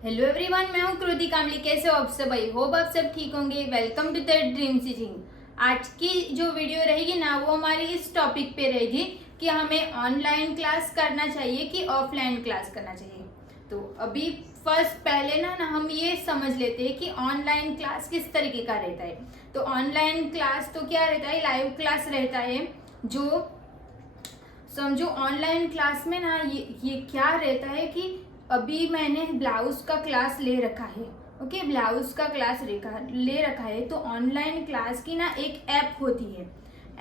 Hello everyone, मैं हूं कृति कामली। कैसे हो आप सब? आई होप आप सब ठीक होंगे। Welcome to the dream seizing. आज की जो वीडियो रहेगी ना, वो हमारी इस टॉपिक पे रहेगी कि हमें ऑनलाइन क्लास करना चाहिए कि ऑफलाइन क्लास करना चाहिए। तो अभी पहले ना हम ये समझ लेते हैं कि ऑनलाइन क्लास किस तरीके का रहता है। तो ऑनलाइन क्लास तो क्या रहता है, लाइव क्लास रहता है। जो समझो ऑनलाइन क्लास में ना ये क्या रहता है कि अभी मैंने ब्लाउज का क्लास ले रखा है। ओके, ब्लाउज का क्लास ले रखा है। तो ऑनलाइन क्लास की ना एक ऐप होती है।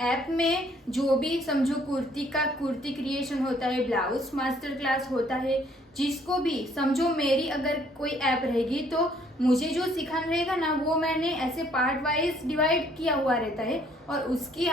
ऐप में जो भी समझो कुर्ती क्रिएशन होता है, ब्लाउज मास्टर क्लास होता है, जिसको भी समझो मेरी अगर कोई ऐप रहेगी तो मुझे जो सिखाना रहेगा ना, वो मैंने ऐसे पार्ट वाइज डिवाइड किया हुआ रहता है। और उसकी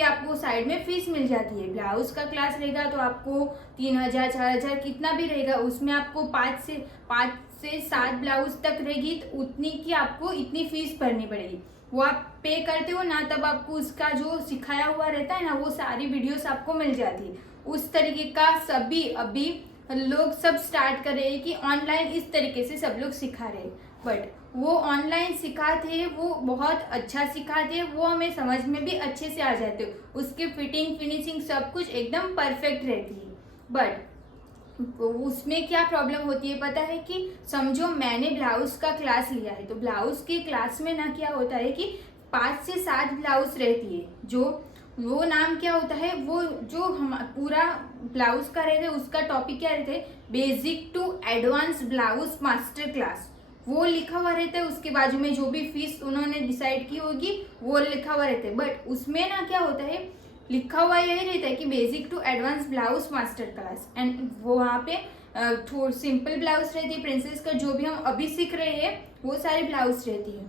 आपको साइड में फीस मिल जाती है। ब्लाउज का क्लास रहेगा तो आपको 3,000 4,000 कितना भी रहेगा, उसमें आपको 5 से 7 ब्लाउज तक रहेगी तो उतनी की आपको इतनी फीस भरनी पड़ेगी। वो आप पे करते हो ना, तब आपको उसका जो सिखाया हुआ रहता है ना, वो सारी वीडियोस आपको मिल जाती है। उस तरीके का सभी अभी लोग सब स्टार्ट कर रहे हैं कि ऑनलाइन इस तरीके से सब लोग सिखा रहे हैं। बट वो ऑनलाइन सिखाते हैं, वो बहुत अच्छा सिखाते हैं, वो हमें समझ में भी अच्छे से आ जाते हो। उसके फिटिंग फिनिशिंग सब कुछ एकदम परफेक्ट रहती है। बट उसमें क्या प्रॉब्लम होती है पता है? कि समझो मैंने ब्लाउज का क्लास लिया है, तो ब्लाउज के क्लास में ना क्या होता है कि 5 से 7 ब्लाउज रहती है। जो वो नाम क्या होता है, वो जो हम पूरा ब्लाउज का रहता है, उसका टॉपिक क्या रहता है, basic to advance blouse master class. वो लिखा हुआ रहता है। उसके बाजू में जो भी फीस उन्होंने डिसाइड की होगी वो लिखा हुआ रहता है। बट उसमें ना क्या होता है, लिखा हुआ यही रहता है कि basic to advance blouse master class. And वो वहाँ पे थोड़ी सिंपल ब्लाउज रहती है, प्रिंसेस का जो भी हम अभी सीख रहे हैं वो सारी ब्लाउज रहती है।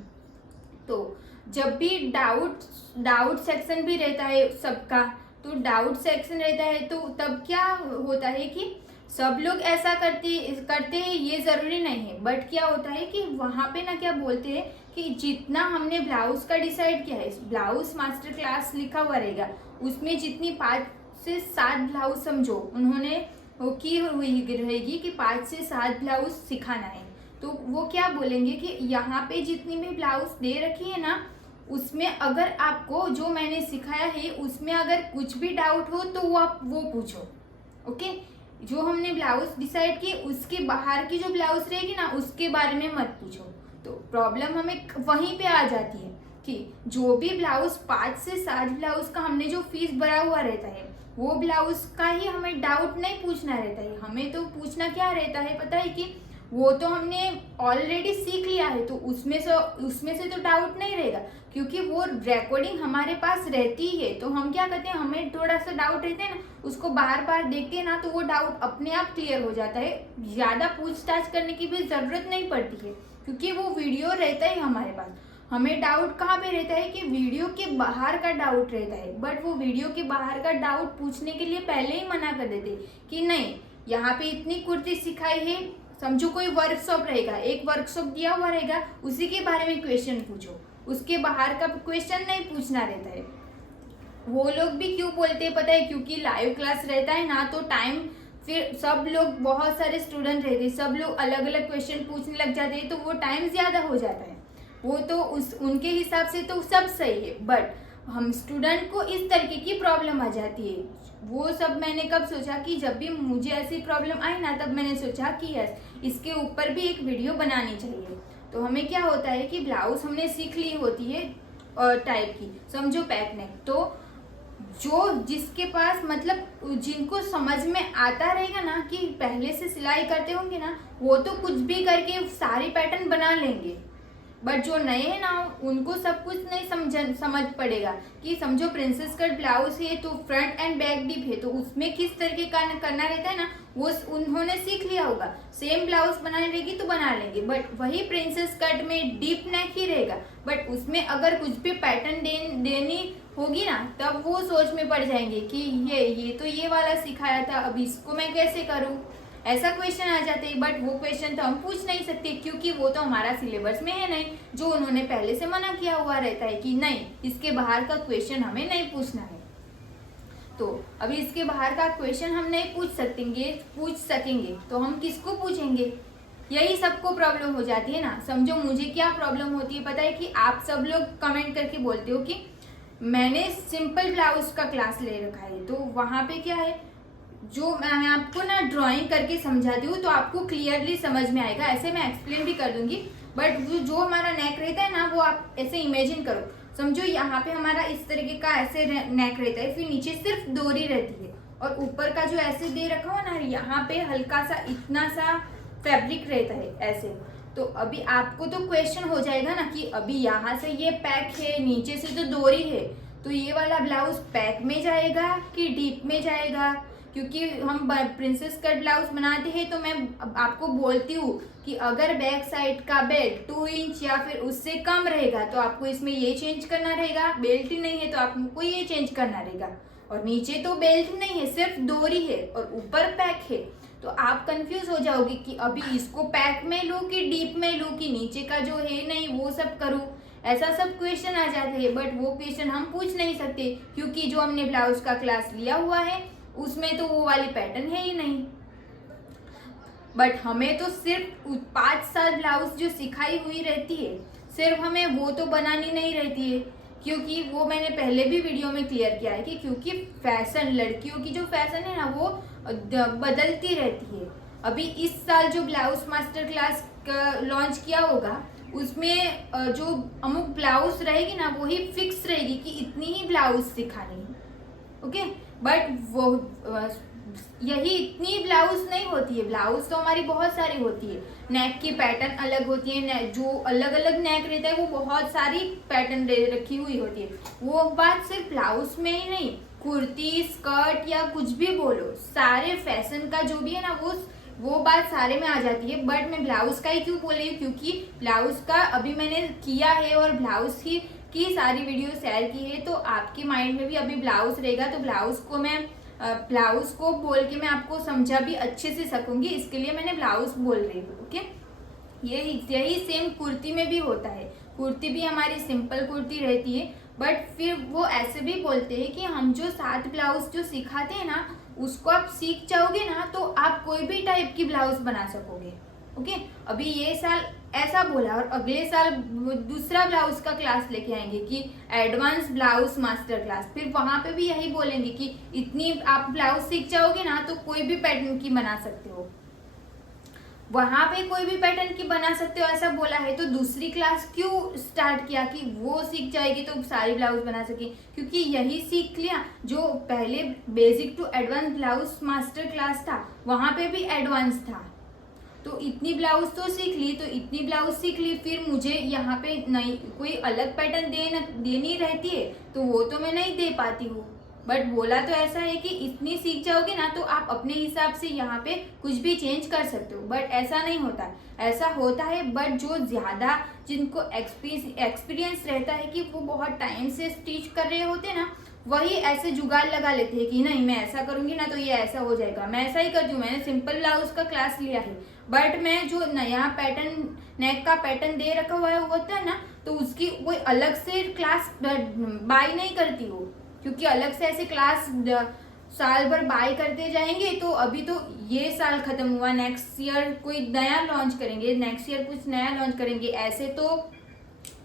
तो जब भी डाउट सेक्शन भी रहता है सबका, तो डाउट सेक्शन रहता है तो तब क्या होता है कि सब लोग ऐसा करते हैं, ये जरूरी नहीं है। बट क्या होता है कि वहाँ पे ना क्या बोलते हैं कि जितना हमने ब्लाउज का डिसाइड किया है, ब्लाउज मास्टर क्लास लिखा हुआ रहेगा, उसमें जितनी 5 से 7 ब्लाउज समझो उन्होंने वो की हुई रहेगी कि 5 से 7 ब्लाउज सिखाना है। तो वो क्या बोलेंगे कि यहाँ पे जितनी भी ब्लाउज दे रखी है ना, उसमें अगर आपको जो मैंने सिखाया है उसमें अगर कुछ भी डाउट हो तो वो आप वो पूछो। ओके, जो हमने ब्लाउज डिसाइड की उसके बाहर की जो ब्लाउज रहेगी ना, उसके बारे में मत पूछो। तो प्रॉब्लम हमें वहीं पे आ जाती है कि जो भी ब्लाउज 5 से 7 ब्लाउज का हमने जो फीस भरा हुआ रहता है, वो ब्लाउज का ही हमें डाउट नहीं पूछना रहता है। हमें तो पूछना क्या रहता है पता है? कि वो तो हमने ऑलरेडी सीख लिया है, तो उसमें से तो डाउट नहीं रहेगा, क्योंकि वो रिकॉर्डिंग हमारे पास रहती है। तो हम क्या करते हैं, हमें थोड़ा सा डाउट रहता है ना, उसको बार बार देखते हैं ना, तो वो डाउट अपने आप क्लियर हो जाता है। ज्यादा पूछताछ करने की भी जरूरत नहीं पड़ती है, क्योंकि वो वीडियो रहता है हमारे पास। हमें डाउट कहाँ पे रहता है कि वीडियो के बाहर का डाउट रहता है। बट वो वीडियो के बाहर का डाउट पूछने के लिए पहले ही मना कर देते कि नहीं, यहाँ पे इतनी कुर्ती सिखाई है, समझो कोई वर्कशॉप रहेगा, एक वर्कशॉप दिया हुआ रहेगा, उसी के बारे में क्वेश्चन पूछो, उसके बाहर का क्वेश्चन नहीं पूछना रहता है। वो लोग भी क्यों बोलते हैं पता है? क्योंकि लाइव क्लास रहता है ना, तो टाइम फिर सब लोग, बहुत सारे स्टूडेंट रहते हैं, सब लोग अलग अलग क्वेश्चन पूछने लग जाते हैं, तो वो टाइम ज्यादा हो जाता है। वो तो उनके हिसाब से तो सब सही है। बट हम स्टूडेंट को इस तरीके की प्रॉब्लम आ जाती है। वो सब मैंने कब सोचा कि जब भी मुझे ऐसी प्रॉब्लम आई ना, तब मैंने सोचा कि यस, इसके ऊपर भी एक वीडियो बनानी चाहिए। तो हमें क्या होता है कि ब्लाउज हमने सीख ली होती है टाइप की, समझो बैक नेक। तो जो जिसके पास मतलब जिनको समझ में आता रहेगा ना, कि पहले से सिलाई करते होंगे ना, वो तो कुछ भी करके सारी पैटर्न बना लेंगे। बट जो नए हैं ना, उनको सब कुछ नहीं समझ पड़ेगा। कि समझो प्रिंसेस कट ब्लाउज है तो फ्रंट एंड बैक डिप है, तो उसमें किस तरीके का करना रहता है ना, वो उन्होंने सीख लिया होगा। सेम ब्लाउज बनाने रहेगी तो बना लेंगे। बट वही प्रिंसेस कट में डीप नेक ही रहेगा, बट उसमें अगर कुछ भी पैटर्न देनी होगी ना, तब वो सोच में पड़ जाएंगे कि ये तो ये वाला सिखाया था, अब इसको मैं कैसे करूँ, ऐसा क्वेश्चन आ जाते हैं। बट वो क्वेश्चन तो हम पूछ नहीं सकते, क्योंकि वो तो हमारा सिलेबस में है नहीं। जो उन्होंने पहले से मना किया हुआ रहता है कि नहीं, इसके बाहर का क्वेश्चन हमें नहीं पूछना है। तो अभी इसके बाहर का क्वेश्चन हम नहीं पूछ सकेंगे तो हम किसको पूछेंगे? यही सबको प्रॉब्लम हो जाती है ना। समझो मुझे क्या प्रॉब्लम होती है पता है, कि आप सब लोग कमेंट करके बोलते हो कि मैंने सिंपल ब्लाउज का क्लास ले रखा है, तो वहाँ पे क्या है, जो मैं आपको ना ड्राइंग करके समझाती हूँ तो आपको क्लियरली समझ में आएगा, ऐसे मैं एक्सप्लेन भी कर दूंगी। बट जो हमारा नेक रहता है ना, वो आप ऐसे इमेजिन करो, समझो यहाँ पे हमारा इस तरीके का ऐसे नेक रहता है, फिर नीचे सिर्फ डोरी रहती है, और ऊपर का जो ऐसे दे रखा हो ना, यहाँ पे हल्का सा इतना सा फैब्रिक रहता है ऐसे। तो अभी आपको तो क्वेश्चन हो जाएगा ना कि अभी यहाँ से ये पैक है, नीचे से तो डोरी है, तो ये वाला ब्लाउज पैक में जाएगा कि डीप में जाएगा। क्योंकि हम प्रिंसेस कट ब्लाउज बनाते हैं तो मैं आपको बोलती हूँ कि अगर बैक साइड का बेल्ट 2 इंच या फिर उससे कम रहेगा तो आपको इसमें ये चेंज करना रहेगा, बेल्ट ही नहीं है तो आपको ये चेंज करना रहेगा। और नीचे तो बेल्ट नहीं है, सिर्फ डोरी है और ऊपर पैक है, तो आप कंफ्यूज हो जाओगे कि अभी इसको पैक में लूँ कि डीप में लूँ, कि नीचे का जो है नहीं वो सब करूँ। ऐसा सब क्वेश्चन आ जाते हैं, बट वो क्वेश्चन हम पूछ नहीं सकते क्योंकि जो हमने ब्लाउज का क्लास लिया हुआ है उसमें तो वो वाली पैटर्न है ही नहीं। बट हमें तो सिर्फ 5-7 ब्लाउज जो सिखाई हुई रहती है, सिर्फ हमें वो तो बनानी नहीं रहती है, क्योंकि वो मैंने पहले भी वीडियो में क्लियर किया है कि क्योंकि फैशन, लड़कियों की जो फैशन है ना वो बदलती रहती है। अभी इस साल जो ब्लाउज मास्टर क्लास लॉन्च किया होगा उसमें जो अमुक ब्लाउज रहेगी ना वही फिक्स रहेगी कि इतनी ही ब्लाउज सिखानी है, ओके। बट वो यही इतनी ब्लाउज नहीं होती है, ब्लाउज तो हमारी बहुत सारी होती है, नेक की पैटर्न अलग होती है, जो अलग अलग नेक रहता है वो बहुत सारी पैटर्न रखी हुई होती है। वो बात सिर्फ ब्लाउज में ही नहीं, कुर्ती, स्कर्ट या कुछ भी बोलो, सारे फैशन का जो भी है ना वो बात सारे में आ जाती है। बट मैं ब्लाउज का ही क्यों बोल रही हूँ, क्योंकि ब्लाउज का अभी मैंने किया है और ब्लाउज की सारी वीडियो शेयर की है, तो आपके माइंड में भी अभी ब्लाउज रहेगा, तो ब्लाउज को बोल के मैं आपको समझा भी अच्छे से सकूंगी, इसके लिए मैंने ब्लाउज बोल रही हूँ, ओके। यही सेम कुर्ती में भी होता है, कुर्ती भी हमारी सिंपल कुर्ती रहती है, बट फिर वो ऐसे भी बोलते हैं कि हम जो 7 ब्लाउज जो सिखाते हैं ना उसको आप सीख जाओगे ना तो आप कोई भी टाइप की ब्लाउज बना सकोगे, ओके। अभी ये साल ऐसा बोला और अगले साल दूसरा ब्लाउज का क्लास लेके आएंगे कि एडवांस ब्लाउज मास्टर क्लास, फिर वहां पे भी यही बोलेंगे कि इतनी आप ब्लाउज सीख जाओगे ना तो कोई भी पैटर्न की बना सकते हो, वहां पे कोई भी पैटर्न की बना सकते हो ऐसा बोला है, तो दूसरी क्लास क्यों स्टार्ट किया कि वो सीख जाएगी तो सारी ब्लाउज बना सके, क्योंकि यही सीख लिया जो पहले basic to advance blouse master class था वहां पे भी एडवांस था, तो इतनी ब्लाउज तो सीख ली, तो इतनी ब्लाउज सीख ली, फिर मुझे यहाँ पे नहीं कोई अलग पैटर्न देनी रहती है तो वो तो मैं नहीं दे पाती हूँ। बट बोला तो ऐसा है कि इतनी सीख जाओगे ना तो आप अपने हिसाब से यहाँ पे कुछ भी चेंज कर सकते हो, बट ऐसा नहीं होता, ऐसा होता है बट जो ज़्यादा जिनको एक्सपीरियंस रहता है कि वो बहुत टाइम से स्टिच कर रहे होते ना, वही ऐसे जुगाड़ लगा लेते हैं कि नहीं मैं ऐसा करूँगी ना तो ये ऐसा हो जाएगा। मैं ऐसा ही करती हूँ, मैंने सिंपल ब्लाउज का क्लास लिया है, बट मैं जो नया पैटर्न नेक का पैटर्न दे रखा हुआ होता है ना तो उसकी कोई अलग से क्लास बाय नहीं करती हूँ, क्योंकि अलग से ऐसे क्लास साल भर बाय करते जाएंगे तो अभी तो ये साल खत्म हुआ, नेक्स्ट ईयर कोई नया लॉन्च करेंगे, नेक्स्ट ईयर कुछ नया लॉन्च करेंगे, ऐसे तो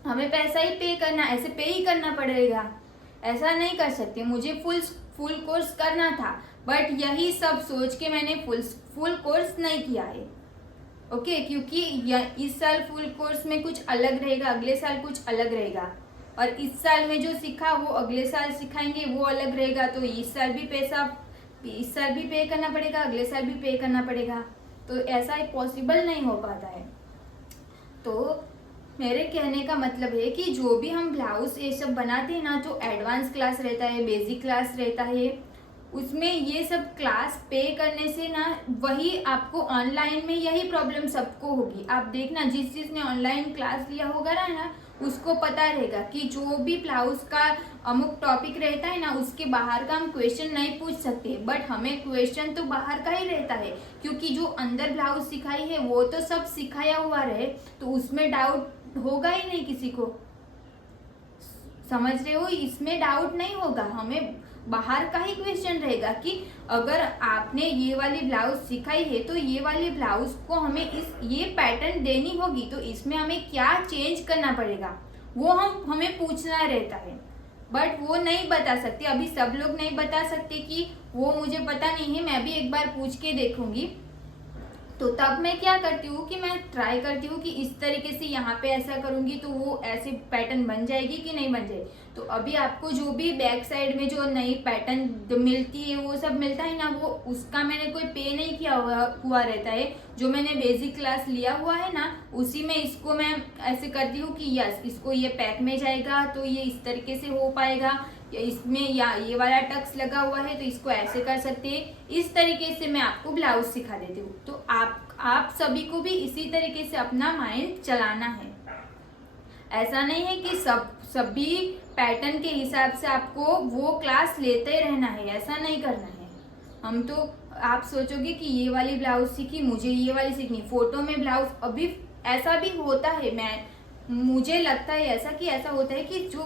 हमें पैसा ही पे करना, ऐसे पे ही करना पड़ेगा, ऐसा नहीं कर सकते। मुझे फुल कोर्स करना था बट यही सब सोच के मैंने फुल कोर्स नहीं किया है, ओके। क्योंकि इस साल फुल कोर्स में कुछ अलग रहेगा, अगले साल कुछ अलग रहेगा, और इस साल में जो सीखा वो अगले साल सिखाएंगे वो अलग रहेगा, तो इस साल भी पे करना पड़ेगा, अगले साल भी पे करना पड़ेगा, तो ऐसा पॉसिबल नहीं हो पाता है। तो मेरे कहने का मतलब है कि जो भी हम ब्लाउज ये सब बनाते हैं ना, जो एडवांस क्लास रहता है, बेसिक क्लास रहता है, उसमें ये सब क्लास पे करने से ना वही आपको ऑनलाइन में यही प्रॉब्लम सबको होगी। आप देखना जिसने ऑनलाइन क्लास लिया होगा ना उसको पता रहेगा कि जो भी ब्लाउज का अमुक टॉपिक रहता है ना उसके बाहर का हम क्वेश्चन नहीं पूछ सकते, बट हमें क्वेश्चन तो बाहर का ही रहता है, क्योंकि जो अंदर ब्लाउज सिखाई है वो तो सब सिखाया हुआ रहे, तो उसमें डाउट होगा ही नहीं किसी को, समझ रहे हो, इसमें डाउट नहीं होगा। हमें बाहर का ही क्वेश्चन रहेगा कि अगर आपने ये वाली ब्लाउज सिखाई है तो ये वाली ब्लाउज को हमें ये पैटर्न देनी होगी, तो इसमें हमें क्या चेंज करना पड़ेगा वो हमें पूछना रहता है। बट वो नहीं बता सकते, अभी सब लोग नहीं बता सकते कि वो मुझे पता नहीं है, मैं भी एक बार पूछ के देखूंगी। तो तब मैं क्या करती हूँ कि मैं ट्राई करती हूँ कि इस तरीके से यहाँ पे ऐसा करूँगी तो वो ऐसे पैटर्न बन जाएगी कि नहीं बन जाएगी। तो अभी आपको जो भी बैक साइड में जो नई पैटर्न मिलती है वो सब मिलता है ना, वो उसका मैंने कोई पे नहीं किया हुआ रहता है। जो मैंने बेसिक क्लास लिया हुआ है ना उसी में इसको मैं ऐसे करती हूँ कि यस इसको ये पैक में जाएगा तो ये इस तरीके से हो पाएगा, इसमें या ये वाला टक्स लगा हुआ है तो इसको ऐसे कर सकते हैं। इस तरीके से मैं आपको ब्लाउज सिखा देती हूँ। तो आप सभी को भी इसी तरीके से अपना माइंड चलाना है। ऐसा नहीं है कि सभी पैटर्न के हिसाब से आपको वो क्लास लेते रहना है, ऐसा नहीं करना है। हम तो आप सोचोगे कि ये वाली ब्लाउज सीखी मुझे ये वाली सीखनी, फोटो में ब्लाउज अभी ऐसा भी होता है, मुझे लगता है ऐसा कि ऐसा होता है कि जो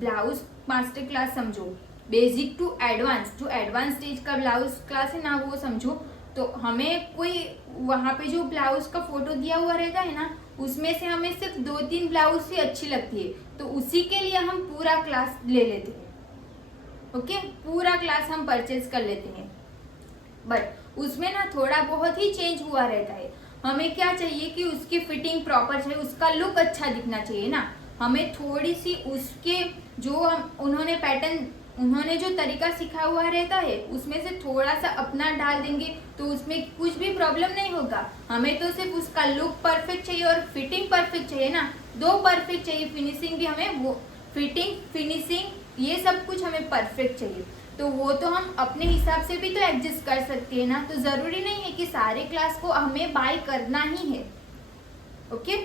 ब्लाउज मास्टर क्लास समझो, बेसिक टू एडवांस, जो एडवांस स्टेज का ब्लाउज क्लास है ना वो समझो, तो हमें कोई वहाँ पे जो ब्लाउज का फोटो दिया हुआ रहता है ना उसमें से हमें सिर्फ 2-3 ब्लाउज ही अच्छी लगती है, तो उसी के लिए हम पूरा क्लास ले लेते हैं। ओके, पूरा क्लास हम परचेज कर लेते हैं। बट उसमें ना थोड़ा बहुत ही चेंज हुआ रहता है। हमें क्या चाहिए कि उसकी फिटिंग प्रॉपर चाहिए, उसका लुक अच्छा दिखना चाहिए ना। हमें थोड़ी सी उसके जो उन्होंने जो तरीका सिखाया हुआ रहता है उसमें से थोड़ा सा अपना डाल देंगे तो उसमें कुछ भी प्रॉब्लम नहीं होगा। हमें तो सिर्फ उसका लुक परफेक्ट चाहिए और फिटिंग परफेक्ट चाहिए ना, दो परफेक्ट चाहिए। फिनिशिंग भी हमें वो फिनिशिंग ये सब कुछ हमें परफेक्ट चाहिए। तो वो तो हम अपने हिसाब से भी तो एडजस्ट कर सकते हैं ना। तो ज़रूरी नहीं है कि सारे क्लास को हमें बाय करना ही है। ओके।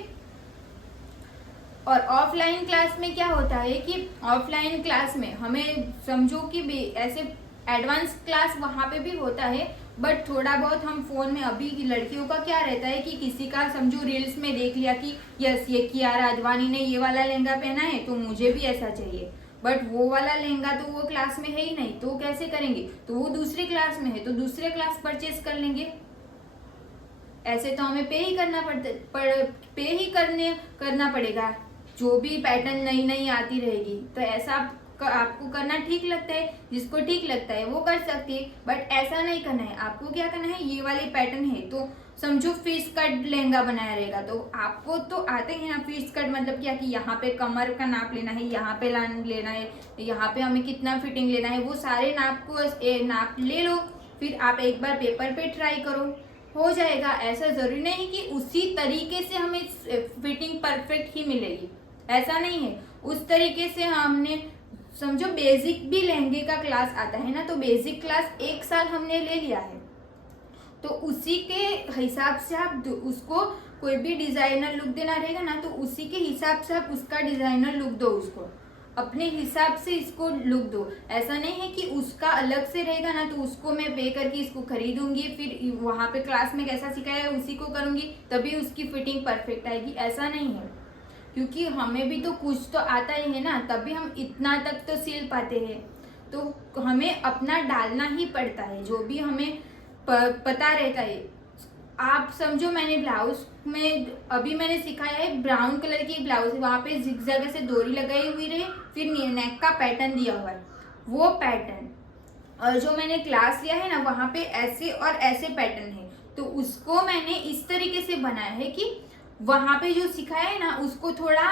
और ऑफलाइन क्लास में क्या होता है कि ऑफलाइन क्लास में हमें समझो कि ऐसे एडवांस क्लास वहाँ पे भी होता है, बट थोड़ा बहुत हम फोन में, अभी लड़कियों का क्या रहता है कि किसी का समझो रील्स में देख लिया कि यस ये कियारा आडवाणी ने ये वाला लहंगा पहना है तो मुझे भी ऐसा चाहिए, बट वो वाला लहंगा तो वो क्लास में है ही नहीं, तो कैसे करेंगे? तो वो दूसरी क्लास में है तो दूसरे क्लास परचेज कर लेंगे। ऐसे तो हमें पे ही करना पड़ेगा। जो भी पैटर्न नई आती रहेगी तो ऐसा आपको करना ठीक लगता है, जिसको ठीक लगता है वो कर सकती है, बट ऐसा नहीं करना है। आपको क्या करना है, ये वाले पैटर्न है तो समझो फिश कट लहंगा बनाया रहेगा तो आपको तो आते हैं ना फिश कट, मतलब क्या कि यहाँ पे कमर का नाप लेना है, यहाँ पे लेना है, यहाँ पे हमें कितना फिटिंग लेना है, वो सारे नाप ले लो। फिर आप एक बार पेपर पे ट्राई करो, हो जाएगा। ऐसा जरूरी नहीं कि उसी तरीके से हमें फिटिंग परफेक्ट ही मिलेगी, ऐसा नहीं है। उस तरीके से हमने समझो बेसिक भी लहंगे का क्लास आता है ना, तो बेसिक क्लास 1 साल हमने ले लिया है तो उसी के हिसाब से आप उसको कोई भी डिजाइनर लुक देना रहेगा ना तो उसी के हिसाब से आप उसका डिजाइनर लुक दो, उसको अपने हिसाब से इसको लुक दो। ऐसा नहीं है कि उसका अलग से रहेगा ना तो उसको मैं पे करके इसको खरीदूंगी, फिर वहाँ पे क्लास में कैसा सिखाया उसी को करूंगी तभी उसकी फिटिंग परफेक्ट आएगी, ऐसा नहीं है। क्योंकि हमें भी तो कुछ तो आता ही है ना, तभी हम इतना तक तो सिल पाते हैं। तो हमें अपना डालना ही पड़ता है, जो भी हमें पता रहता है। आप समझो मैंने ब्लाउज में अभी मैंने सिखाया है ब्राउन कलर की ब्लाउज है, वहाँ पे जिगजैग से डोरी लगाई हुई रहे, फिर नेक का पैटर्न दिया हुआ है, वो पैटर्न। और जो मैंने क्लास लिया है ना वहाँ पे ऐसे और ऐसे पैटर्न है, तो उसको मैंने इस तरीके से बनाया है कि वहाँ पे जो सिखाया है ना उसको थोड़ा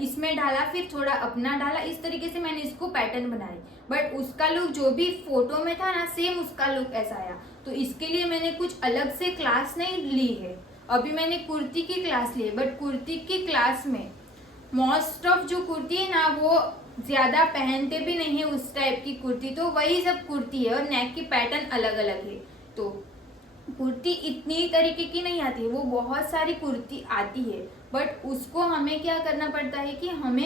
इसमें डाला, फिर थोड़ा अपना डाला, इस तरीके से मैंने इसको पैटर्न बनाया। बट उसका लुक जो भी फोटो में था ना सेम उसका लुक ऐसा आया। तो इसके लिए मैंने कुछ अलग से क्लास नहीं ली है। अभी मैंने कुर्ती की क्लास ली है, बट कुर्ती की क्लास में मोस्ट ऑफ जो कुर्ती है ना वो ज़्यादा पहनते भी नहीं है उस टाइप की कुर्ती, तो वही सब कुर्ती है और नेक की पैटर्न अलग अलग है। तो कुर्ती इतनी तरीके की नहीं आती है, वो बहुत सारी कुर्ती आती है, बट उसको हमें क्या करना पड़ता है कि हम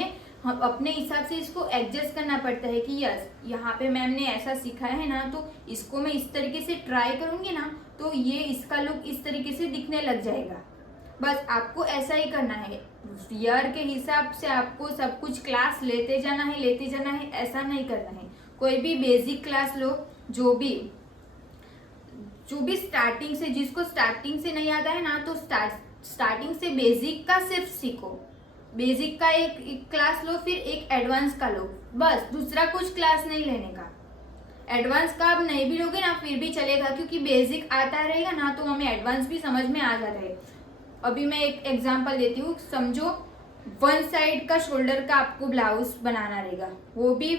अपने हिसाब से इसको एडजस्ट करना पड़ता है कि यस यहाँ पे मैम ने ऐसा सिखाया है ना तो इसको मैं इस तरीके से ट्राई करूँगी ना तो ये इसका लुक इस तरीके से दिखने लग जाएगा। बस आपको ऐसा ही करना है, ईयर के हिसाब से आपको सब कुछ क्लास लेते जाना है, ऐसा नहीं करना है। कोई भी बेसिक क्लास लो, जो भी स्टार्टिंग से, जिसको स्टार्टिंग से नहीं आता है ना, तो स्टार्टिंग से बेसिक का सिर्फ सीखो। बेसिक का एक क्लास लो, फिर एक एडवांस का लो, बस दूसरा कुछ क्लास नहीं लेने का। एडवांस का आप नहीं भी लोगे ना फिर भी चलेगा, क्योंकि बेसिक आता रहेगा ना तो हमें एडवांस भी समझ में आ जाता है। अभी मैं एक एग्जांपल देती हूँ। समझो वन साइड का शोल्डर का आपको ब्लाउज बनाना रहेगा, वो भी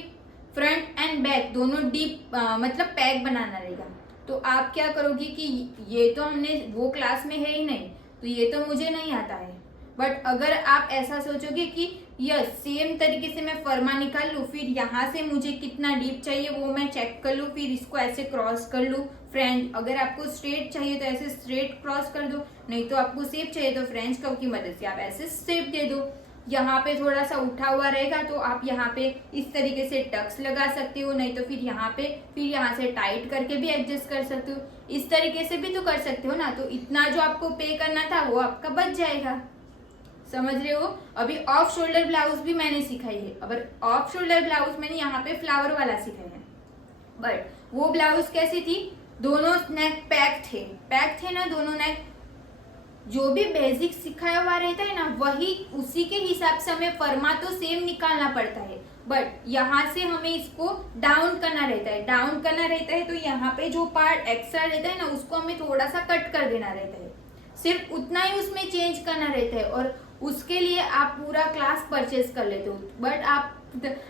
फ्रंट एंड बैक दोनों डीप मतलब पैक बनाना रहेगा। तो आप क्या करोगी कि ये तो हमने वो क्लास में है ही नहीं, तो ये तो मुझे नहीं आता है। बट अगर आप ऐसा सोचोगे कि यस सेम तरीके से मैं फर्मा निकाल लूँ, फिर यहाँ से मुझे कितना डीप चाहिए वो मैं चेक कर लूँ, फिर इसको ऐसे क्रॉस कर लूँ फ्रेंच, अगर आपको स्ट्रेट चाहिए तो ऐसे स्ट्रेट क्रॉस कर दो, नहीं तो आपको शेप चाहिए तो फ्रेंच कर्व की मदद से आप ऐसे शेप दे दो। यहाँ पे थोड़ा सा उठा हुआ रहेगा तो आप यहाँ पे इस तरीके से टक्स लगा सकते हो, नहीं तो फिर यहाँ से टाइट करके भी एडजस्ट कर सकते हो। इस तरीके से भी तो कर सकते हो ना। तो इतना जो आपको पे करना था वो आपका बच जाएगा। समझ रहे हो? अभी ऑफ शोल्डर ब्लाउज भी मैंने सिखाई है। अगर ऑफ शोल्डर ब्लाउज मैंने यहाँ पे फ्लावर वाला सिखाया है, बट वो ब्लाउज कैसी थी, दोनों नेक पैक थे ना दोनों नेक। जो भी बेसिक सिखाया हुआ रहता है ना वही उसी के हिसाब से हमें फर्मा तो सेम निकालना पड़ता है, बट यहाँ से हमें इसको डाउन करना रहता है। तो यहाँ पे जो पार्ट एक्स्ट्रा रहता है ना उसको हमें थोड़ा सा कट कर देना रहता है, सिर्फ उतना ही उसमें चेंज करना रहता है। और उसके लिए आप पूरा क्लास परचेज कर लेते हो, बट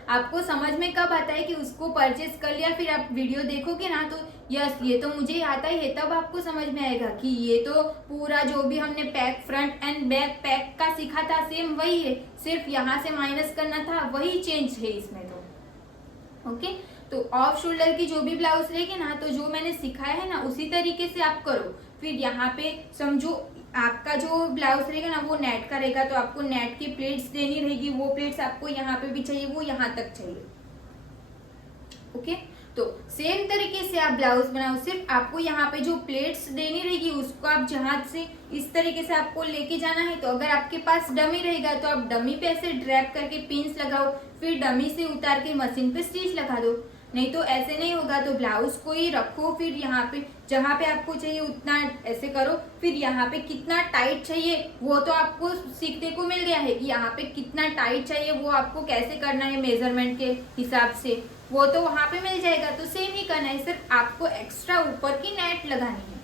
आपको समझ में कब आता है कि उसको परचेज कर लिया, फिर आप वीडियो देखोगे ना तो यस ये तो मुझे आता ही है, तब आपको समझ में आएगा कि ये तो पूरा जो भी हमने pack front end back pack का सीखा था सेम वही है, सिर्फ यहाँ से माइनस करना था, वही चेंज है इसमें। तो ओके, तो ऑफ शोल्डर की जो भी ब्लाउज रहेगी ना, तो जो मैंने सिखाया है ना उसी तरीके से आप करो। फिर यहाँ पे समझो आपका जो ब्लाउज रहेगा ना वो नेट का रहेगा, तो आपको नेट की प्लेट्स देनी रहेगी, वो प्लेट्स आपको यहाँ पे भी चाहिए, वो यहाँ तक चाहिए। ओके, तो सेम तरीके से आप ब्लाउज बनाओ, सिर्फ आपको यहाँ पे जो प्लेट्स देनी रहेगी उसको आप जहाँ से इस तरीके से आपको लेके जाना है। तो अगर आपके पास डमी रहेगा तो आप डमी पे ऐसे ड्रैप करके पिन्स लगाओ, फिर डमी से उतार के मशीन पे स्टिच लगा दो। नहीं तो ऐसे नहीं होगा, तो ब्लाउज को ही रखो, फिर यहाँ पे जहाँ पे आपको चाहिए उतना ऐसे करो। फिर यहाँ पे कितना टाइट चाहिए वो तो आपको सीखने को मिल गया है कि यहाँ पे कितना टाइट चाहिए वो आपको कैसे करना है मेजरमेंट के हिसाब से, वो तो वहाँ पे मिल जाएगा। तो सेम ही करना है, सिर्फ आपको एक्स्ट्रा ऊपर की नेट लगानी है,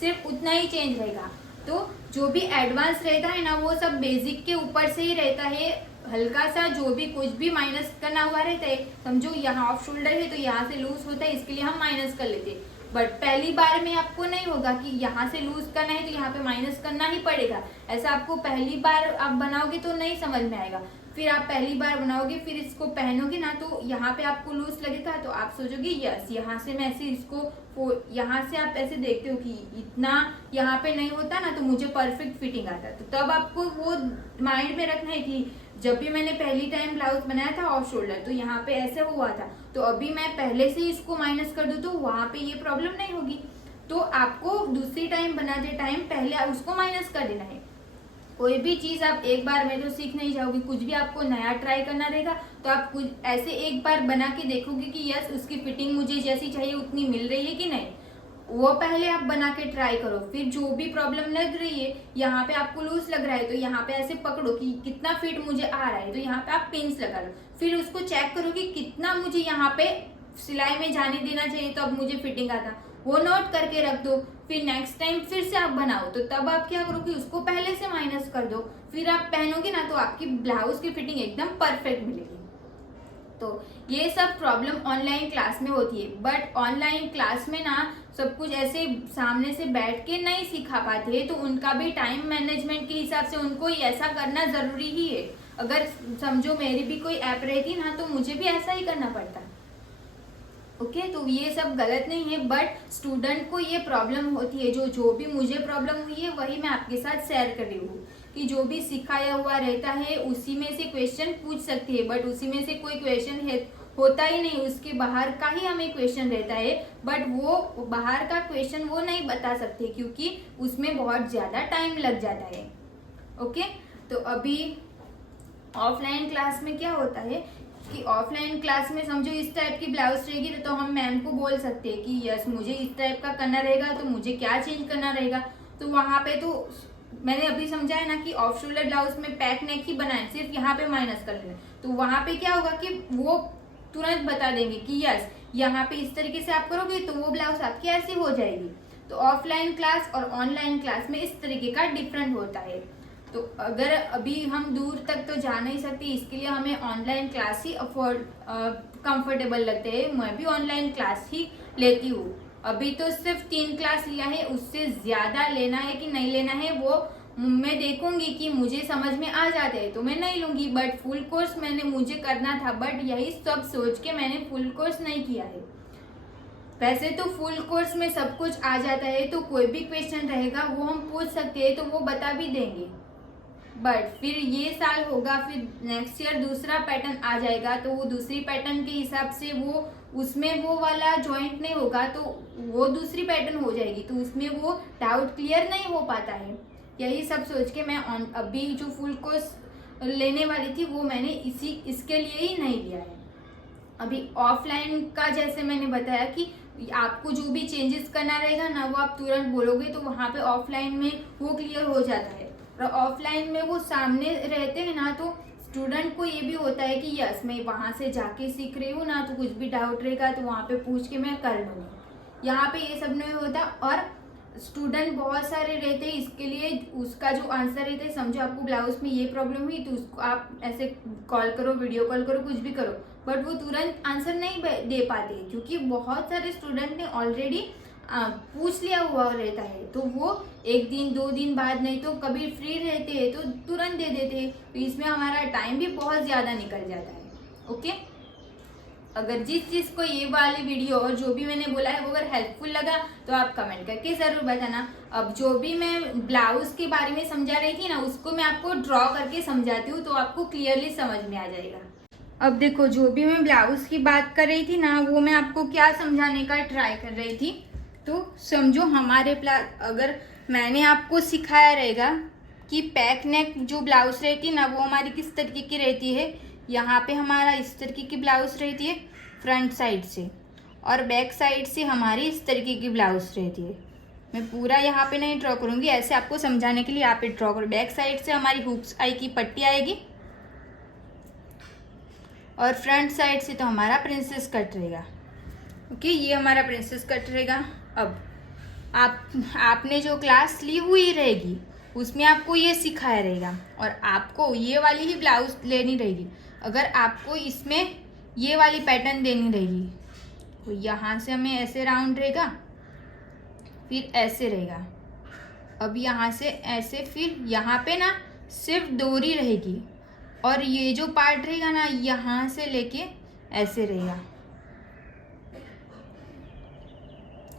सिर्फ उतना ही चेंज रहेगा। तो जो भी एडवांस रहता है ना वो सब बेसिक के ऊपर से ही रहता है। हल्का सा जो भी कुछ भी माइनस करना हुआ रहता है, समझो यहाँ ऑफ शोल्डर है तो यहाँ से लूज होता है, इसके लिए हम माइनस कर लेते हैं। बट पहली बार में आपको नहीं होगा कि यहाँ से लूज करना है तो यहाँ पे माइनस करना ही पड़ेगा, ऐसा आपको पहली बार आप बनाओगे तो नहीं समझ में आएगा। फिर आप पहली बार बनाओगे, फिर इसको पहनोगे ना तो यहाँ पे आपको लूज लगेगा, तो आप सोचोगे यस यहाँ से मैं ऐसे इसको, यहाँ से आप ऐसे देखते हो कि इतना यहाँ पे नहीं होता ना तो मुझे परफेक्ट फिटिंग आता है। तो तब आपको वो माइंड में रखना है कि जब भी मैंने पहली टाइम ब्लाउज बनाया था ऑफ शोल्डर तो यहाँ पे ऐसे हुआ था, तो अभी मैं पहले से इसको माइनस कर दूँ तो वहाँ पे ये प्रॉब्लम नहीं होगी। तो आपको दूसरी टाइम बनाते टाइम पहले उसको माइनस कर देना है। कोई भी चीज़ आप एक बार में तो सीख नहीं जाओगे, कुछ भी आपको नया ट्राई करना रहेगा तो आप कुछ ऐसे एक बार बना के देखोगे कि यस उसकी फिटिंग मुझे जैसी चाहिए उतनी मिल रही है कि नहीं, वो पहले आप बना के ट्राई करो। फिर जो भी प्रॉब्लम लग रही है, यहाँ पे आपको लूज लग रहा है तो यहाँ पे ऐसे पकड़ो कि कितना फिट मुझे आ रहा है, तो यहाँ पे आप पिन्स लगा लो। फिर उसको चेक करो कि कितना मुझे यहाँ पे सिलाई में जाने देना चाहिए तो अब मुझे फिटिंग आता, वो नोट करके रख दो। फिर नेक्स्ट टाइम फिर से आप बनाओ तो तब आप क्या करो कि उसको पहले से माइनस कर दो, फिर आप पहनोगे ना तो आपकी ब्लाउज की फिटिंग एकदम परफेक्ट मिलेगी। तो ये सब प्रॉब्लम ऑनलाइन क्लास में होती है, बट ऑनलाइन क्लास में ना सब कुछ ऐसे सामने से बैठ के नहीं सिखा पाते, तो उनका भी टाइम मैनेजमेंट के हिसाब से उनको ऐसा करना ज़रूरी ही है। अगर समझो मेरी भी कोई ऐप रहती ना तो मुझे भी ऐसा ही करना पड़ता। ओके, तो ये सब गलत नहीं है, बट स्टूडेंट को ये प्रॉब्लम होती है। जो भी मुझे प्रॉब्लम हुई है वही मैं आपके साथ शेयर कर रही हूँ कि जो भी सिखाया हुआ रहता है उसी में से क्वेश्चन पूछ सकते हैं, बट उसी में से कोई क्वेश्चन है होता ही नहीं, उसके बाहर का ही हमें क्वेश्चन रहता है। बट वो बाहर का क्वेश्चन वो नहीं बता सकते क्योंकि उसमें बहुत ज़्यादा टाइम लग जाता है। ओके, तो अभी ऑफलाइन क्लास में क्या होता है, कि ऑफलाइन क्लास में समझो इस टाइप की ब्लाउज रहेगी तो हम मैम को बोल सकते हैं कि यस मुझे इस टाइप का करना रहेगा, तो मुझे क्या चेंज करना रहेगा। तो वहाँ पे तो मैंने अभी समझाया ना कि ऑफ शोल्डर ब्लाउज में पैक नेक ही बनाए, सिर्फ यहाँ पे माइनस कर लेना। तो वहाँ पे क्या होगा कि वो तुरंत बता देंगे कि यस यहाँ पे इस तरीके से आप करोगे तो वो ब्लाउज आपकी ऐसी हो जाएगी। तो ऑफलाइन क्लास और ऑनलाइन क्लास में इस तरीके का डिफरेंट होता है। तो अगर अभी हम दूर तक तो जा नहीं सकते, इसके लिए हमें ऑनलाइन क्लास ही कंफर्टेबल लगते हैं। मैं भी ऑनलाइन क्लास ही लेती हूँ। अभी तो सिर्फ 3 क्लास लिया है, उससे ज़्यादा लेना है कि नहीं लेना है वो मैं देखूंगी कि मुझे समझ में आ जाते हैं तो मैं नहीं लूँगी। बट फुल कोर्स मुझे करना था, बट यही सब सोच के मैंने फुल कोर्स नहीं किया है। वैसे तो फुल कोर्स में सब कुछ आ जाता है, तो कोई भी क्वेश्चन रहेगा वो हम पूछ सकते हैं तो वो बता भी देंगे। बट फिर ये साल होगा, फिर नेक्स्ट ईयर दूसरा पैटर्न आ जाएगा, तो वो दूसरी पैटर्न के हिसाब से वो उसमें वो वाला जॉइंट नहीं होगा, तो वो दूसरी पैटर्न हो जाएगी, तो उसमें वो डाउट क्लियर नहीं हो पाता है। यही सब सोच के मैं अभी जो फुल कोर्स लेने वाली थी वो मैंने इसके लिए ही नहीं लिया है। अभी ऑफलाइन का जैसे मैंने बताया कि आपको जो भी चेंजेस करना रहेगा ना वो आप तुरंत बोलोगे तो वहाँ पे ऑफलाइन में वो क्लियर हो जाता है। और ऑफलाइन में वो सामने रहते हैं ना, तो स्टूडेंट को ये भी होता है कि यस मैं वहाँ से जाके सीख रही हूँ ना, तो कुछ भी डाउट रहेगा तो वहाँ पे पूछ के मैं कर लूँगी। यहाँ पे ये सब नहीं होता। और स्टूडेंट बहुत सारे रहते हैं, इसके लिए उसका जो आंसर रहता है, समझो आपको ब्लाउज में ये प्रॉब्लम हुई तो उसको आप ऐसे कॉल करो, वीडियो कॉल करो, कुछ भी करो, बट वो तुरंत आंसर नहीं दे पाते क्योंकि बहुत सारे स्टूडेंट ने ऑलरेडी पूछ लिया हुआ रहता है। तो वो 1 दिन 2 दिन बाद नहीं तो कभी फ्री रहते हैं तो तुरंत दे देते हैं, तो इसमें हमारा टाइम भी बहुत ज़्यादा निकल जाता है। ओके, अगर जिस चीज़ को ये वाली वीडियो और जो भी मैंने बोला है वो अगर हेल्पफुल लगा तो आप कमेंट करके ज़रूर बताना। अब जो भी मैं ब्लाउज के बारे में समझा रही थी ना उसको मैं आपको ड्रॉ करके समझाती हूँ तो आपको क्लियरली समझ में आ जाएगा। अब देखो, जो भी मैं ब्लाउज की बात कर रही थी ना वो मैं आपको क्या समझाने का ट्राई कर रही थी। तो समझो हमारे अगर मैंने आपको सिखाया रहेगा कि पैक नेक जो ब्लाउज रहती है ना वो हमारी किस तरीके की रहती है। यहाँ पे हमारा इस तरीके की ब्लाउज रहती है फ्रंट साइड से, और बैक साइड से हमारी इस तरीके की ब्लाउज रहती है। मैं पूरा यहाँ पे नहीं ड्रॉ करूँगी, ऐसे आपको समझाने के लिए यहाँ पे ड्रॉ करूँ। बैक साइड से हमारी हुक्स आई की पट्टी आएगी और फ्रंट साइड से तो हमारा प्रिंसेस कट रहेगा। ओके, ये हमारा प्रिंसेस कट रहेगा। अब आपने जो क्लास ली हुई रहेगी उसमें आपको ये सिखाया रहेगा और आपको ये वाली ही ब्लाउज लेनी रहेगी। अगर आपको इसमें ये वाली पैटर्न देनी रहेगी तो यहाँ से हमें ऐसे राउंड रहेगा, फिर ऐसे रहेगा। अब यहाँ से ऐसे, फिर यहाँ पे ना सिर्फ डोरी रहेगी और ये जो पार्ट रहेगा ना यहाँ से लेके ऐसे रहेगा।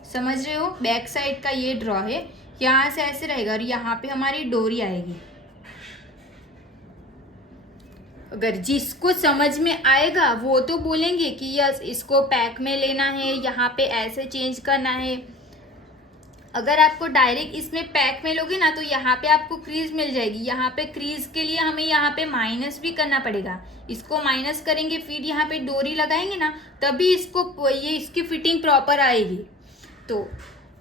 समझ रहे हो? बैक साइड का ये ड्रॉ है, यहाँ से ऐसे रहेगा और यहाँ पे हमारी डोरी आएगी। अगर जिसको समझ में आएगा वो तो बोलेंगे कि यस इसको पैक में लेना है, यहाँ पे ऐसे चेंज करना है। अगर आपको डायरेक्ट इसमें पैक में लोगे ना तो यहाँ पे आपको क्रीज मिल जाएगी। यहाँ पे क्रीज के लिए हमें यहाँ पे माइनस भी करना पड़ेगा। इसको माइनस करेंगे फिर यहाँ पे डोरी लगाएंगे ना तभी इसको ये इसकी फिटिंग प्रॉपर आएगी। तो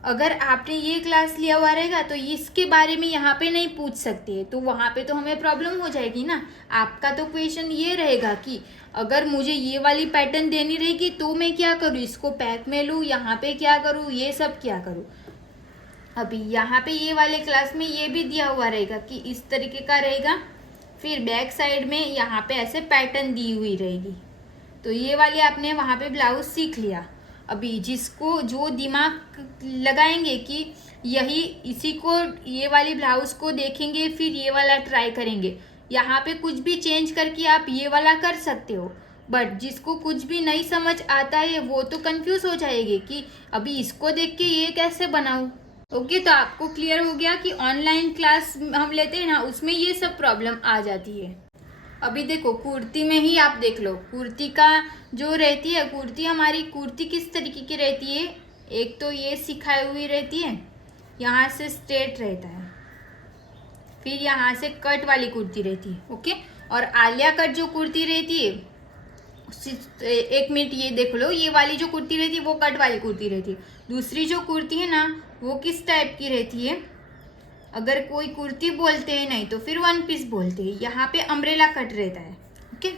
अगर आपने ये क्लास लिया हुआ रहेगा तो इसके बारे में यहाँ पे नहीं पूछ सकते, तो वहाँ पे तो हमें प्रॉब्लम हो जाएगी ना। आपका तो क्वेश्चन ये रहेगा कि अगर मुझे ये वाली पैटर्न देनी रहेगी तो मैं क्या करूँ, इसको पैक में लूँ, यहाँ पे क्या करूँ, ये सब क्या करूँ। अभी यहाँ पे ये वाले क्लास में ये भी दिया हुआ रहेगा कि इस तरीके का रहेगा, फिर बैक साइड में यहाँ पे ऐसे पैटर्न दी हुई रहेगी। तो ये वाली आपने वहाँ पे ब्लाउज सीख लिया। अभी जिसको जो दिमाग लगाएंगे कि यही इसी को ये वाली ब्लाउज को देखेंगे फिर ये वाला ट्राई करेंगे, यहाँ पे कुछ भी चेंज करके आप ये वाला कर सकते हो। बट जिसको कुछ भी नहीं समझ आता है वो तो कंफ्यूज हो जाएंगे कि अभी इसको देख के ये कैसे बनाऊँ। ओके, तो आपको क्लियर हो गया कि ऑनलाइन क्लास हम लेते हैं ना उसमें ये सब प्रॉब्लम आ जाती है। अभी देखो कुर्ती में ही आप देख लो, कुर्ती का जो रहती है, कुर्ती किस तरीके की रहती है। एक तो ये सिखाई हुई रहती है, यहाँ से स्ट्रेट रहता है, फिर यहाँ से कट वाली कुर्ती रहती है। ओके, और आलिया कट जो कुर्ती रहती है एक मिनट, ये देख लो, ये वाली जो कुर्ती रहती है वो कट वाली कुर्ती रहती है। दूसरी जो कुर्ती है ना वो किस टाइप की रहती है, अगर कोई कुर्ती बोलते हैं नहीं तो फिर वन पीस बोलते हैं। यहाँ पे अम्ब्रेला कट रहता है। ओके,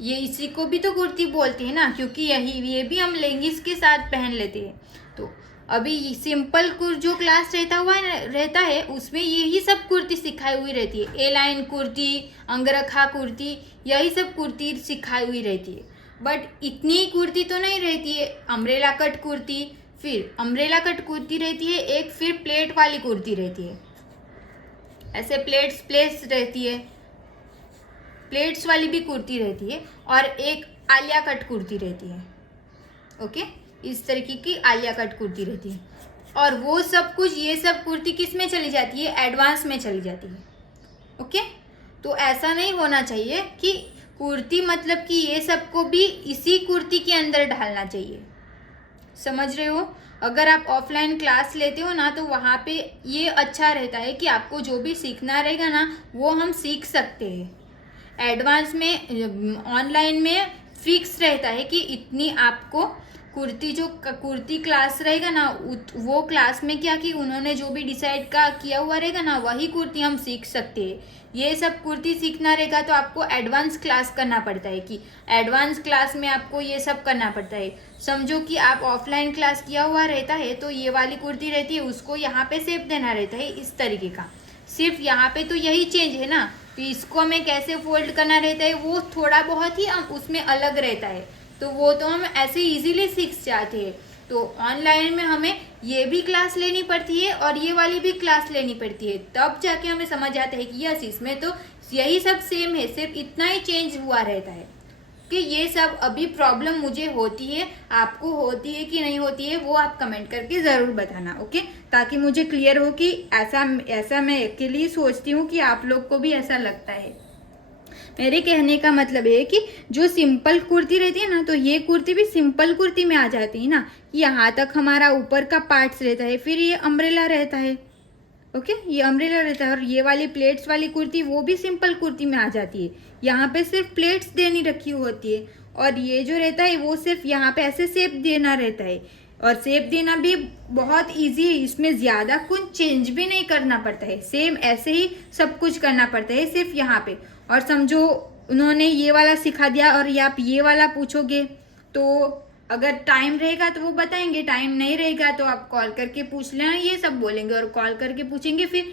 ये इसी को भी तो कुर्ती बोलते हैं ना, क्योंकि ये भी हम लेगिंग्स के साथ पहन लेते हैं। तो अभी सिंपल जो क्लास रहता है उसमें यही सब कुर्ती सिखाई हुई रहती है। ए लाइन कुर्ती, अंगरखा कुर्ती, यही सब कुर्ती सिखाई हुई रहती है। बट इतनी कुर्ती तो नहीं रहती है। अम्ब्रेला कट कुर्ती, फिर अम्ब्रेला कट कुर्ती रहती है एक, फिर प्लेट वाली कुर्ती रहती है। ऐसे प्लेट्स रहती है, प्लेट्स वाली भी कुर्ती रहती है, और एक आलिया कट कुर्ती रहती है। ओके, इस तरीके की आलिया कट कुर्ती रहती है। और वो सब कुछ, ये सब कुर्ती किस में चली जाती है, एडवांस में चली जाती है। ओके, तो ऐसा नहीं होना चाहिए कि कुर्ती मतलब कि ये सब को भी इसी कुर्ती के अंदर डालना चाहिए। समझ रहे हो? अगर आप ऑफलाइन क्लास लेते हो ना तो वहाँ पे ये अच्छा रहता है कि आपको जो भी सीखना रहेगा ना वो हम सीख सकते हैं। एडवांस में ऑनलाइन में फिक्स रहता है कि इतनी आपको कुर्ती क्लास रहेगा ना, वो क्लास में क्या कि उन्होंने जो भी डिसाइड किया हुआ रहेगा ना वही कुर्ती हम सीख सकते हैं। ये सब कुर्ती सीखना रहेगा तो आपको एडवांस क्लास करना पड़ता है, कि एडवांस क्लास में आपको ये सब करना पड़ता है। समझो कि आप ऑफलाइन क्लास किया हुआ रहता है तो ये वाली कुर्ती रहती है, उसको यहाँ पे शेप देना रहता है इस तरीके का। सिर्फ यहाँ पे तो यही चेंज है ना, तो इसको हमें कैसे फोल्ड करना रहता है वो थोड़ा बहुत ही उसमें अलग रहता है। तो वो तो हम ऐसे इजीली सीख जाते हैं। तो ऑनलाइन में हमें ये भी क्लास लेनी पड़ती है और ये वाली भी क्लास लेनी पड़ती है, तब जाके हमें समझ आता है कि यस इसमें तो यही सब सेम है, सिर्फ इतना ही चेंज हुआ रहता है। कि ये सब अभी प्रॉब्लम मुझे होती है, आपको होती है कि नहीं होती है वो आप कमेंट करके ज़रूर बताना। ओके, ताकि मुझे क्लियर हो कि ऐसा मैं अकेली सोचती हूँ कि आप लोग को भी ऐसा लगता है। मेरे कहने का मतलब है कि जो सिंपल कुर्ती रहती है ना, तो ये कुर्ती भी सिंपल कुर्ती में आ जाती है ना, यहाँ तक हमारा ऊपर का पार्ट्स रहता है, फिर ये अम्ब्रेला रहता है। ओके, ये अम्ब्रेला रहता है। और ये वाली प्लेट्स वाली कुर्ती वो भी सिंपल कुर्ती में आ जाती है, यहाँ पे सिर्फ प्लेट्स देनी रखी होती है। और ये जो रहता है वो सिर्फ यहाँ पे ऐसे शेप देना रहता है, और शेप देना भी बहुत इजी है, इसमें ज़्यादा कुछ चेंज भी नहीं करना पड़ता है, सेम ऐसे ही सब कुछ करना पड़ता है सिर्फ यहाँ पे। और समझो उन्होंने ये वाला सिखा दिया और आप ये वाला पूछोगे तो अगर टाइम रहेगा तो वो बताएंगे, टाइम नहीं रहेगा तो आप कॉल करके पूछ लेना, ये सब बोलेंगे। और कॉल करके पूछेंगे फिर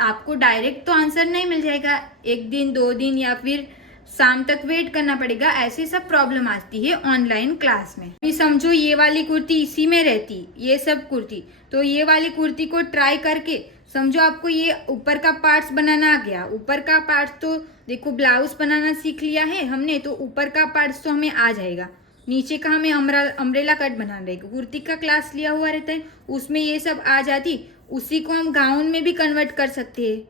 आपको डायरेक्ट तो आंसर नहीं मिल जाएगा, 1 दिन 2 दिन या फिर शाम तक वेट करना पड़ेगा। ऐसी सब प्रॉब्लम आती है ऑनलाइन क्लास में। भी समझो ये वाली कुर्ती इसी में रहती, ये सब कुर्ती, तो ये वाली कुर्ती को ट्राई करके समझो आपको ये ऊपर का पार्ट्स बनाना आ गया। ऊपर का पार्ट्स तो देखो ब्लाउज बनाना सीख लिया है हमने, तो ऊपर का पार्ट्स तो हमें आ जाएगा। नीचे का हमें अम्ब्रेला कट बनाना रहेगा। कुर्ती का क्लास लिया हुआ रहता है उसमें ये सब आ जाती, उसी को हम गाउन में भी कन्वर्ट कर सकते हैं।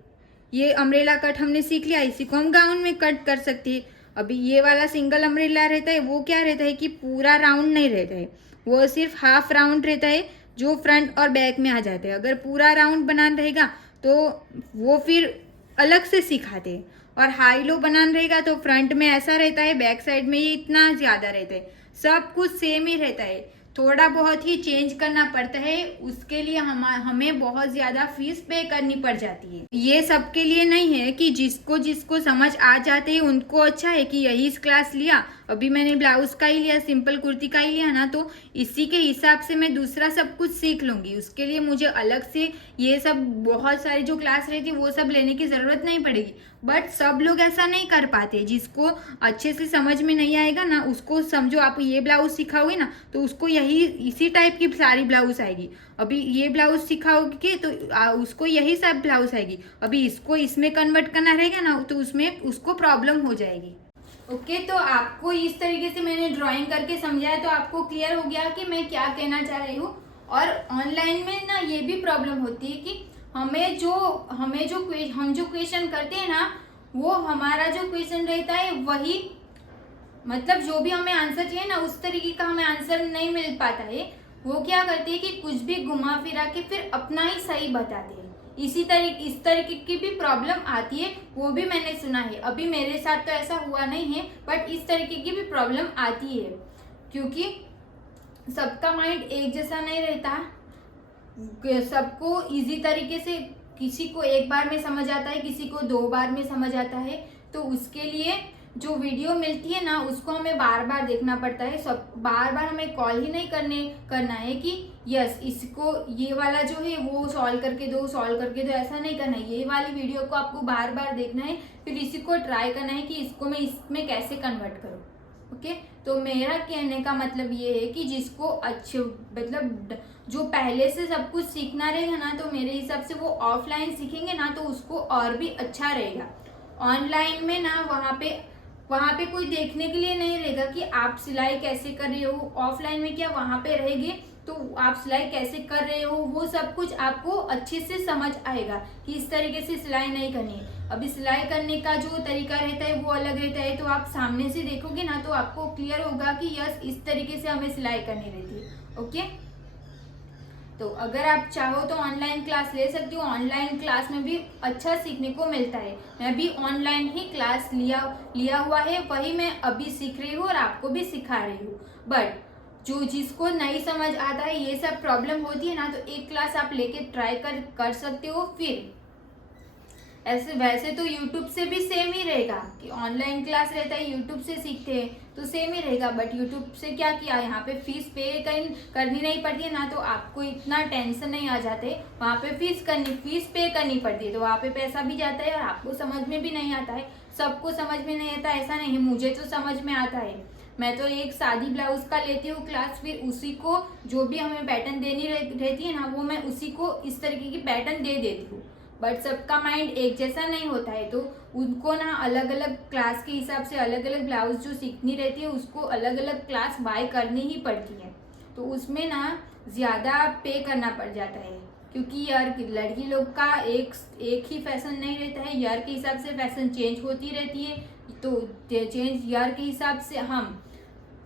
ये अम्ब्रेला कट हमने सीख लिया, इसी को हम गाउन में कट कर सकते हैं। अभी ये वाला सिंगल अम्ब्रेला रहता है वो क्या रहता है कि पूरा राउंड नहीं रहता है, वो सिर्फ हाफ राउंड रहता है जो फ्रंट और बैक में आ जाते हैं। अगर पूरा राउंड बनाना रहेगा तो वो फिर अलग से सिखाते हैं। और हाई लो बनाना रहेगा तो फ्रंट में ऐसा रहता है, बैक साइड में ये इतना ज़्यादा रहता है। सब कुछ सेम ही रहता है, थोड़ा बहुत ही चेंज करना पड़ता है, उसके लिए हमें बहुत ज़्यादा फीस पे करनी पड़ जाती है। ये सबके लिए नहीं है कि जिसको समझ आ जाते हैं उनको अच्छा है कि यही क्लास लिया। अभी मैंने ब्लाउज का ही लिया, सिंपल कुर्ती का ही लिया ना, तो इसी के हिसाब से मैं दूसरा सब कुछ सीख लूँगी। उसके लिए मुझे अलग से ये सब बहुत सारी जो क्लास रहती है वो सब लेने की ज़रूरत नहीं पड़ेगी। बट सब लोग ऐसा नहीं कर पाते, जिसको अच्छे से समझ में नहीं आएगा ना उसको समझो आप ये ब्लाउज सिखाओगे ना तो उसको यही इसी टाइप की सारी ब्लाउज आएगी। अभी ये ब्लाउज सिखाओगे तो उसको यही सब ब्लाउज आएगी। अभी इसको इसमें कन्वर्ट करना रहेगा ना तो उसमें उसको प्रॉब्लम हो जाएगी। ओके, तो आपको इस तरीके से मैंने ड्राइंग करके समझाया तो आपको क्लियर हो गया कि मैं क्या कहना चाह रही हूँ। और ऑनलाइन में ना ये भी प्रॉब्लम होती है कि हम जो क्वेश्चन करते हैं ना वो हमारा जो क्वेश्चन रहता है वही, मतलब जो भी हमें आंसर चाहिए ना उस तरीके का हमें आंसर नहीं मिल पाता है। वो क्या करते हैं कि कुछ भी घुमा फिरा के फिर अपना ही सही बताते हैं। इस तरीके की भी प्रॉब्लम आती है, वो भी मैंने सुना है। अभी मेरे साथ तो ऐसा हुआ नहीं है, बट इस तरीके की भी प्रॉब्लम आती है, क्योंकि सबका माइंड एक जैसा नहीं रहता। सबको इजी तरीके से, किसी को एक बार में समझ आता है, किसी को 2 बार में समझ आता है। तो उसके लिए जो वीडियो मिलती है ना, उसको हमें बार बार देखना पड़ता है। सब बार बार हमें कॉल ही नहीं करना है कि यस इसको ये वाला जो है वो सॉल्व करके दो, ऐसा नहीं करना है। ये वाली वीडियो को आपको बार बार देखना है, फिर इसी को ट्राई करना है कि इसको मैं इसमें कैसे कन्वर्ट करूँ। ओके, तो मेरा कहने का मतलब ये है कि जिसको अच्छे मतलब जो पहले से सब कुछ सीखना रहेगा ना, तो मेरे हिसाब से वो ऑफलाइन सीखेंगे ना, तो उसको और भी अच्छा रहेगा। ऑनलाइन में ना वहाँ पे कोई देखने के लिए नहीं रहेगा कि आप सिलाई कैसे कर रहे हो। ऑफलाइन में क्या वहाँ पे रहेंगे तो आप सिलाई कैसे कर रहे हो, वो सब कुछ आपको अच्छे से समझ आएगा कि इस तरीके से सिलाई नहीं करनी है। अभी सिलाई करने का जो तरीका रहता है वो अलग रहता है, तो आप सामने से देखोगे ना तो आपको क्लियर होगा कि यस इस तरीके से हमें सिलाई करनी रहती है। ओके, तो अगर आप चाहो तो ऑनलाइन क्लास ले सकते हो। ऑनलाइन क्लास में भी अच्छा सीखने को मिलता है। मैं भी ऑनलाइन ही क्लास लिया हुआ है, वही मैं अभी सीख रही हूँ और आपको भी सिखा रही हूँ। बट जो जिसको नहीं समझ आता है, ये सब प्रॉब्लम होती है ना, तो एक क्लास आप लेके ट्राई कर सकते हो। फिर ऐसे वैसे तो यूट्यूब से भी सेम ही रहेगा कि ऑनलाइन क्लास रहता है, यूट्यूब से सीखते हैं तो सेम ही रहेगा। बट यूट्यूब से क्या किया, यहाँ पे फीस पे करनी नहीं पड़ती है ना, तो आपको इतना टेंशन नहीं आ जाते। वहाँ पे फीस पे करनी पड़ती है, तो वहाँ पे पैसा भी जाता है और आपको समझ में भी नहीं आता है। सबको समझ में नहीं आता ऐसा नहीं है, मुझे तो समझ में आता है। मैं तो एक शादी ब्लाउज का लेती हूँ क्लास, फिर उसी को जो भी हमें पैटर्न देनी रहती है ना, वो मैं उसी को इस तरीके की पैटर्न दे देती हूँ। बट सबका माइंड एक जैसा नहीं होता है, तो उनको ना अलग अलग क्लास के हिसाब से अलग अलग ब्लाउज जो सीखनी रहती है उसको अलग अलग क्लास बाय करनी ही पड़ती है। तो उसमें ना ज़्यादा पे करना पड़ जाता है, क्योंकि यार लड़की लोग का एक ही फैशन नहीं रहता है। ईयर के हिसाब से फैशन चेंज होती रहती है, तो चेंज ईयर के हिसाब से हम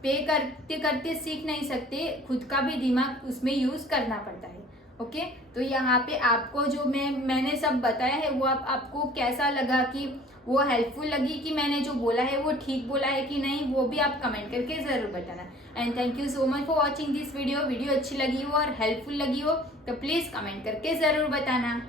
पे करते करते सीख नहीं सकते, खुद का भी दिमाग उसमें यूज़ करना पड़ता है। ओके, तो यहाँ पे आपको जो मैंने सब बताया है वो आपको कैसा लगा, कि वो हेल्पफुल लगी, कि मैंने जो बोला है वो ठीक बोला है कि नहीं, वो भी आप कमेंट करके ज़रूर बताना। And thank you so much for watching this video अच्छी लगी हो और हेल्पफुल लगी हो तो प्लीज़ कमेंट करके ज़रूर बताना।